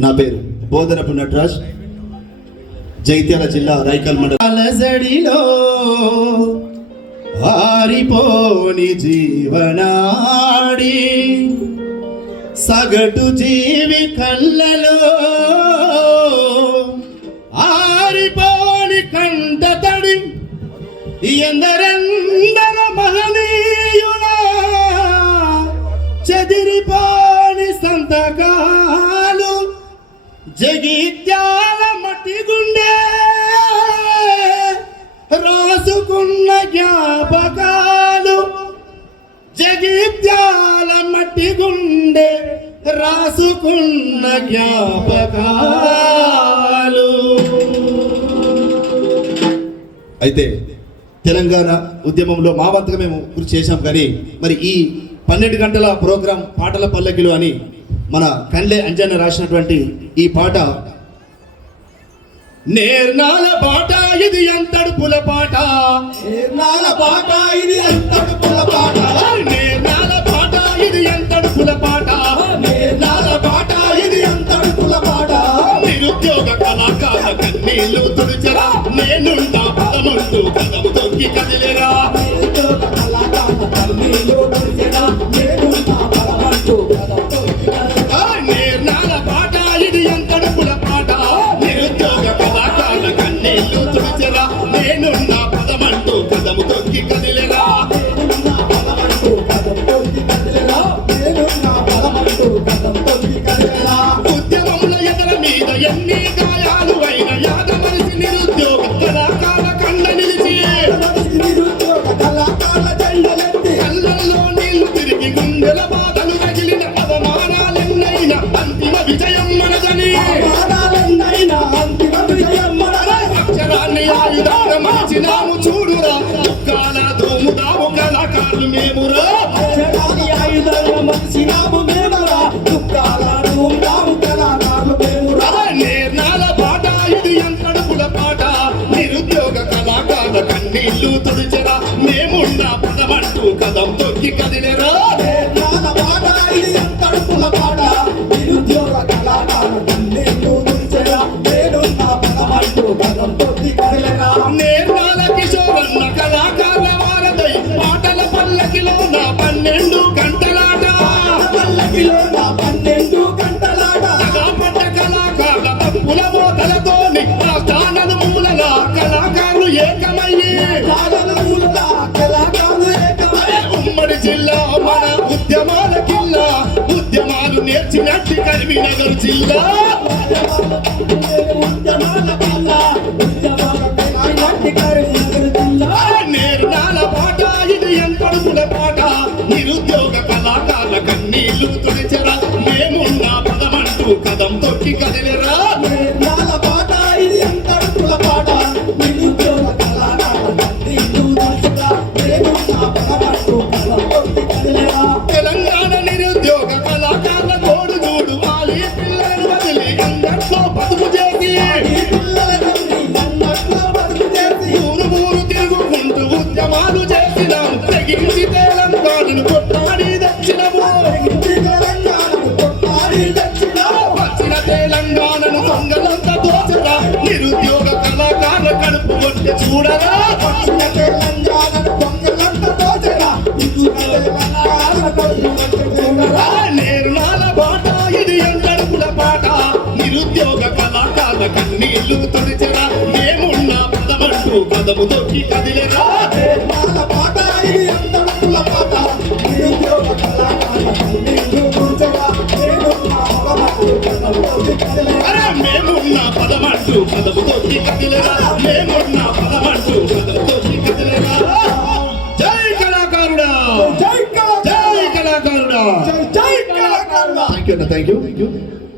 నా పేరు బోధనపు నటరాజ్. జైత్యాల జిల్లా రైకల్ మండలం. వారిపోని జీవనాడి. సగటు జీవి కళ్ళలో ఆరిపోని కంట తడి. ఎందరన్న జగిత్యాల మట్టి గుండె రాసుకున్న జ్ఞాపకాలు. జగిత్యాల మట్టి గుండె రాసుకున్న జ్ఞాపకాలు. అయితే తెలంగాణ ఉద్యమంలో మా వంతగా మేము కృషి చేశాం కానీ మరి ఈ పన్నెండు గంటల ప్రోగ్రాం పాటల పల్లకిలు అని మన కండ్లే అంజన్న రాసినటువంటి ఈ పాట. నేర్నాల పాట ఇది ఎంతడుపుల పాట. నాల పాట ఇది అంతటి పుల్ల పాట. నేర్నాల పాట ఇది ఎంతడుపుల పాట. నాల పాట ఇది అంతటి పుల్ల పాట. నిరుద్యోగ కళాకార కన్నీళ్ళు తుడిచరా. నేనుండా పదమంటూ కదం తొక్కి కదిలేరా. కదం తొక్కి కదిలేరా నాల పాట ఇది అంతడుపుల పాట. జిల్లా మన ఉద్యమాల కిల్లా. ఉద్యమాలు నేర్చినట్టు కరీంనగర్ జిల్లా. ఉద్యమాల కిల్లా. చూడరా తెలంగాణను దొంగలంతా దోచెరా. తెలంగాణ చూడరా. బాట ఇది ఎంతడుపుల పాట నిరుద్యోగ కళాకారుల కన్నీళ్ళు తుడిచెరా మేమున్న పదమంటూ పదము తొక్కి కదిలేరా నాల పాట ఇది అంతడుపుల పాట. నిరుద్యోగ కళాకారుల కన్నీళ్ళు మేమున్న పదమంటూ పదము కదిలేరా మేమున్న Thank you. Thank you. Jai Jai